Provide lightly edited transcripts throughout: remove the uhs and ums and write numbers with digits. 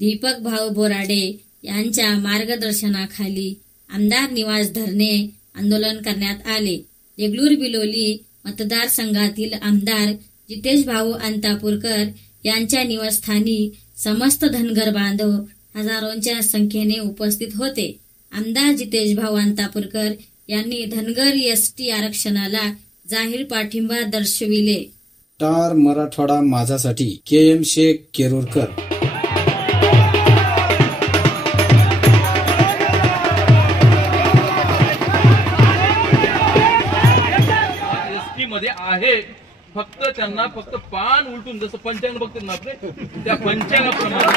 दीपक भाऊ बोराडे यांच्या मार्गदर्शनाखाली आमदार निवास धरणे आंदोलन करण्यात आले। देगलूर बिलोली मतदारसंघातील आमदार जितेश भाऊ अंतापूरकर यांच्या निवासस्थानी समस्त धनगर बांधव हजारोंच्या संख्येने उपस्थित होते। आमदार जितेश भाऊ अंतापूरकर यांनी धनगर एसटी आरक्षणाला जाहीर पाठिंबा दर्शविले। स्टार मराठवाडा माझासाठी KM शेख केरोरकर। एसटी मध्ये आहे फक्त त्यांना फक्त पान उलटून जसं पंचांग बघते ना आपले त्या पंचांगाप्रमाणे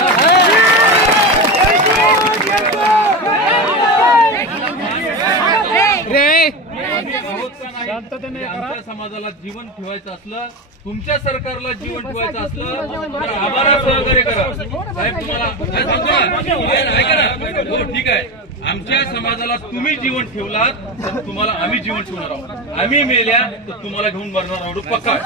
आमच्या समाजाला जीवन ठेवायचं असलं, तुमच्या सरकारला जीवन ठेवायचं असलं तर आम्हाला सहकार्य करा साहेब। तुम्हाला ऐका ना, हो ठीक आहे, आमच्या समाजाला तुम्ही जीवन ठेवलात तर तुम्हाला आम्ही जीवन ठेवणार आहोत। आम्ही मेल्या तर तुम्हाला घेऊन मरणार आहोत पक्का।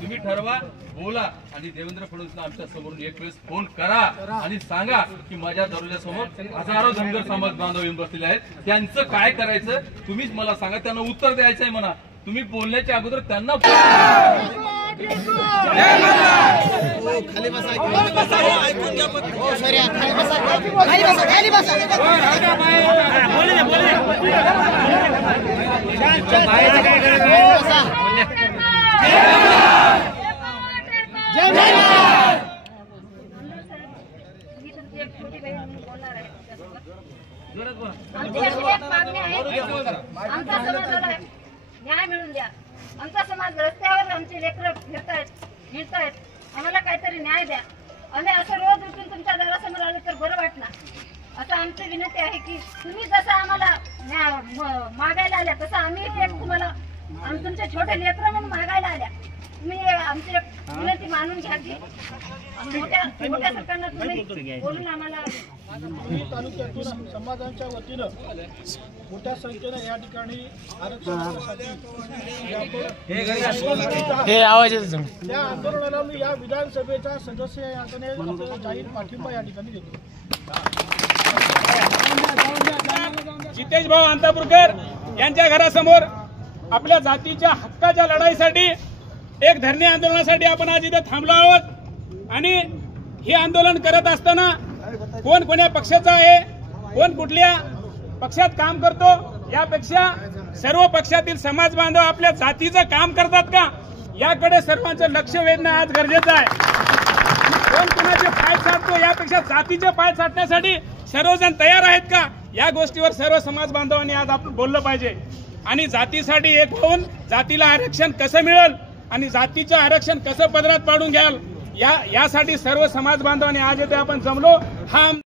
तुम्ही ठरवा, बोला आणि देवेंद्र फडणवीसला आमच्या समोरून एक वेळेस फोन करा आणि सांगा की माझ्या दरवाजासमोर हजारो धनगर समाज बांधव येऊन बसलेले आहेत, त्यांचं काय करायचं तुम्हीच मला सांगा, त्यांना उत्तर द्यायचं आहे म्हणा। तुम्ही बोलण्याच्या अगोदर त्यांना न्याय मिळून द्या। आमचा समाज रस्त्यावर आमचे लेकरं फिरतायत, आम्हाला काहीतरी न्याय द्या। आम्ही असं रोज उठून तुमच्या दारासमोर आलो तर बरं वाटणार। असं आमची विनंती आहे की तुम्ही जसं आम्हाला मागायला आल्या तसं आम्ही एक तुम्हाला तुमचे छोटे लेकरं म्हणून मागायला आल्या। तुम्ही आमची विनंती मानून घ्या की मोठ्या सरकारला तुम्ही बोलून आम्हाला तालुक्यातील समाजाच्या वतीनं मोठ्या संख्येने या ठिकाणी त्या आंदोलनाला मी या विधानसभेचा सदस्य यातने जाहीर पाठिंबा या ठिकाणी देतो। जितेश भाऊ अंतापूरकर यांच्या घरासमोर आपल्या जातीच्या हक्काच्या लढाईसाठी एक धरणे आंदोलनासाठी आपण आज इथे थांबलो आहोत। आणि हे आंदोलन करत असताना कोण कोण्या पक्षाचा आहे, कोण कुठल्या पक्षात काम करतो यापेक्षा सर्व पक्षातील समाज बांधव आपल्या जातीचं काम करतात का याकडे सर्वांचं लक्ष वेधणं आज गरजेचं आहे। कोण कुणाचे पाय चाटतो यापेक्षा जातीचे पाय चाटण्यासाठी सर्वजण तयार आहेत का या गोष्टीवर सर्व समाज बांधवांनी आज आपण बोललं पाहिजे। आणि जातीसाठी एक होऊन जातीला आरक्षण कसं मिळेल आणि जातीचं आरक्षण कसं पदरात पाडून घ्याल यासाठी सर्व समाज बांधवांनी आज इथे आपण जमलो। हा